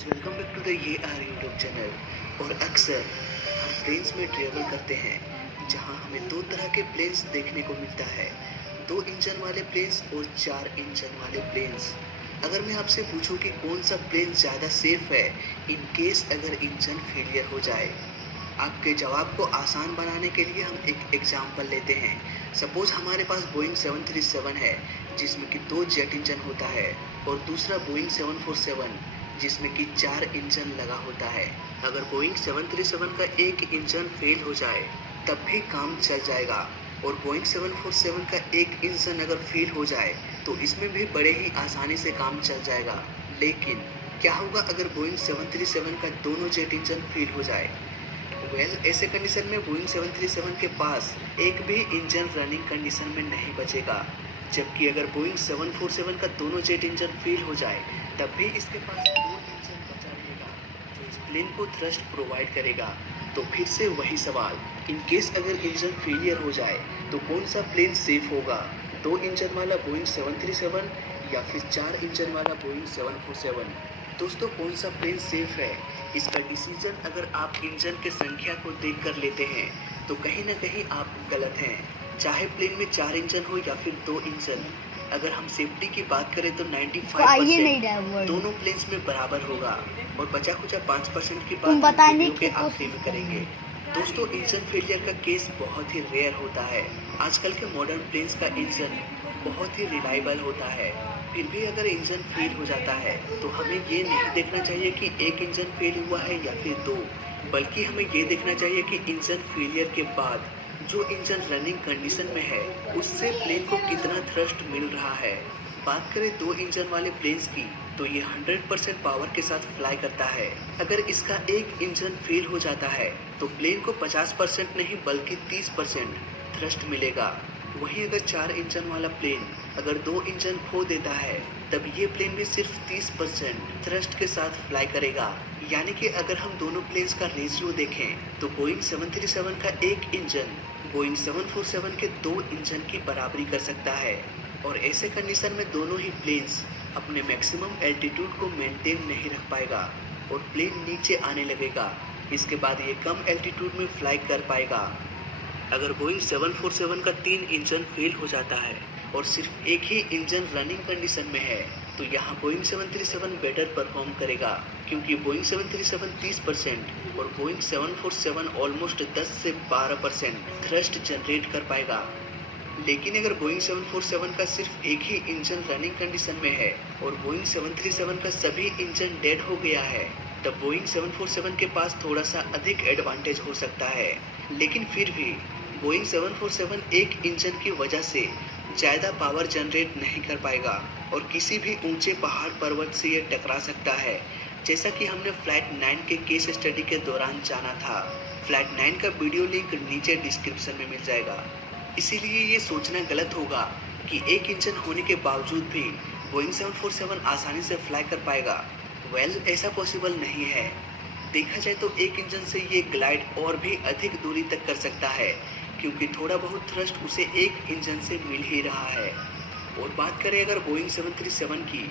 Welcome back to the ये our YouTube channel. और अक्सर हम प्लेन्स में ट्रेवल करते हैं जहां हमें दो तरह के प्लेन्स देखने को मिलता है, दो इंजन वाले प्लेन्स और चार इंजन वाले प्लेन्स। अगर मैं आपसे पूछूं कि कौन सा प्लेन ज़्यादा सेफ है इन केस अगर इंजन फेलियर हो जाए, आपके जवाब को आसान बनाने के लिए हम एक एग्जाम्पल लेते हैं। सपोज हमारे पास बोइंग 737 है जिसमें कि दो जेट इंजन होता है और दूसरा बोइंग 747 जिसमें कि चार इंजन लगा होता है। अगर बोइंग 737 का एक इंजन फेल हो जाए तब भी काम चल जाएगा और बोइंग 747 का एक इंजन अगर फेल हो जाए तो इसमें भी बड़े ही आसानी से काम चल जाएगा। लेकिन क्या होगा अगर बोइंग 737 का दोनों जेट इंजन फेल हो जाए? ऐसे कंडीशन में बोइंग 737 के पास एक भी इंजन रनिंग कंडीशन में नहीं बचेगा। जबकि अगर बोइंग 747 का दोनों जेट इंजन फेल हो जाए तब भी इसके पास दो इंजन बचा रहेगा जो इस प्लेन को थ्रस्ट प्रोवाइड करेगा। तो फिर से वही सवाल, इन केस अगर इंजन फेलियर हो जाए तो कौन सा प्लेन सेफ होगा, दो इंजन वाला बोइंग 737 या फिर चार इंजन वाला बोइंग 747? दोस्तों, कौन सा प्लेन सेफ है इसका डिसीजन अगर आप इंजन के संख्या को देखकर लेते हैं तो कहीं ना कहीं आप गलत हैं। चाहे प्लेन में चार इंजन हो या फिर दो इंजन, अगर हम सेफ्टी की बात करें तो 95% दोनों प्लेन्स में बराबर होगा और बचा कुचा 5% की बात वीडियो के आखिरी में करेंगे। दोस्तों, इंजन फेलियर का केस बहुत ही रेयर होता है। आजकल के मॉडर्न प्लेन्स का इंजन बहुत ही रिलायबल होता है। फिर भी अगर इंजन फेल हो जाता है तो हमें ये नहीं देखना चाहिए कि एक इंजन फेल हुआ है या फिर दो, बल्कि हमें ये देखना चाहिए कि इंजन फेलियर के बाद जो इंजन रनिंग कंडीशन में है उससे प्लेन को कितना थ्रस्ट मिल रहा है। बात करें दो इंजन वाले प्लेन्स की तो ये 100% पावर के साथ फ्लाई करता है। अगर इसका एक इंजन फेल हो जाता है तो प्लेन को 50% नहीं बल्कि 30% थ्रस्ट मिलेगा। वहीं अगर चार इंजन वाला प्लेन अगर दो इंजन खो देता है तब ये प्लेन भी सिर्फ 30% थ्रस्ट के साथ फ्लाई करेगा। यानी कि अगर हम दोनों प्लेन्स का रेशियो देखें तो बोइंग 737 का एक इंजन बोइंग 747 के दो इंजन की बराबरी कर सकता है। और ऐसे कंडीशन में दोनों ही प्लेन्स अपने मैक्सिमम एल्टीट्यूड को मेंटेन नहीं रख पाएगा और प्लेन नीचे आने लगेगा। इसके बाद ये कम एल्टीट्यूड में फ्लाई कर पाएगा। अगर बोइंग 747 का तीन इंजन फेल हो जाता है और सिर्फ एक ही इंजन रनिंग कंडीशन में है तो यहाँ बोइंग 737 बेटर परफॉर्म करेगा, क्योंकि बोइंग 737 30% और बोइंग 747 ऑलमोस्ट 10 से 12% थ्रस्ट जनरेट कर पाएगा। लेकिन अगर बोइंग 747 का सिर्फ एक ही इंजन रनिंग कंडीशन में है और बोइंग 737 का सभी इंजन डेड हो गया है तब बोइंग 747 के पास थोड़ा सा अधिक एडवांटेज हो सकता है। लेकिन फिर भी बोइंग 747 एक इंजन की वजह से ज़्यादा पावर जनरेट नहीं कर पाएगा और किसी भी ऊंचे पहाड़ पर्वत से ये टकरा सकता है, जैसा कि हमने फ्लाइट 9 के केस स्टडी के दौरान जाना था। फ्लाइट 9 का वीडियो लिंक नीचे डिस्क्रिप्शन में मिल जाएगा। इसीलिए ये सोचना गलत होगा कि एक इंजन होने के बावजूद भी बोइंग 747 आसानी से फ्लाई कर पाएगा। ऐसा पॉसिबल नहीं है। देखा जाए तो एक इंजन से ये ग्लाइड और भी अधिक दूरी तक कर सकता है, क्योंकि थोड़ा बहुत थ्रस्ट उसे एक इंजन से मिल ही रहा है। और बात करें अगर बोइंग 737 की,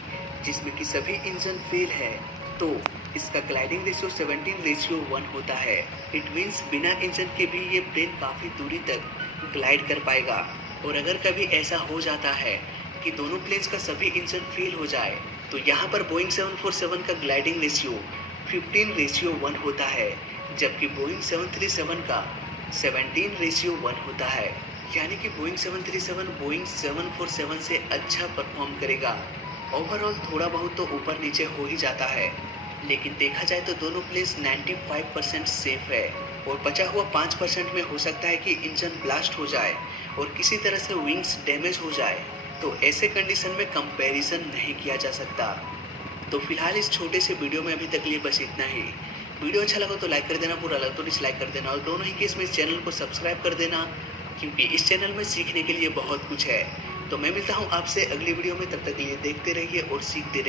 जिसमें कि सभी इंजन फेल है, तो इसका ग्लाइडिंग रेशियो 17:1 होता है। इट मीन्स बिना इंजन के भी ये प्लेन काफ़ी दूरी तक ग्लाइड कर पाएगा। और अगर कभी ऐसा हो जाता है कि दोनों प्लेन्स का सभी इंजन फेल हो जाए तो यहाँ पर बोइंग 747 का ग्लाइडिंग रेशियो 15:1 होता है, जबकि बोइंग 737 का 17:1 होता है। यानी कि बोइंग 737 बोइंग 747 से अच्छा परफॉर्म करेगा। ओवरऑल थोड़ा बहुत तो ऊपर नीचे हो ही जाता है, लेकिन देखा जाए तो दोनों प्लेन्स 95% सेफ है और बचा हुआ 5% में हो सकता है कि इंजन ब्लास्ट हो जाए और किसी तरह से विंग्स डैमेज हो जाए। तो ऐसे कंडीशन में कंपैरिजन नहीं किया जा सकता। तो फिलहाल इस छोटे से वीडियो में अभी तक लिए बस इतना ही। वीडियो अच्छा लगा तो लाइक कर देना, बुरा लगा तो डिसलाइक कर देना और दोनों ही केस में इस चैनल को सब्सक्राइब कर देना, क्योंकि इस चैनल में सीखने के लिए बहुत कुछ है। तो मैं मिलता हूँ आपसे अगली वीडियो में, तब तक के लिए देखते रहिए और सीखते रहिए।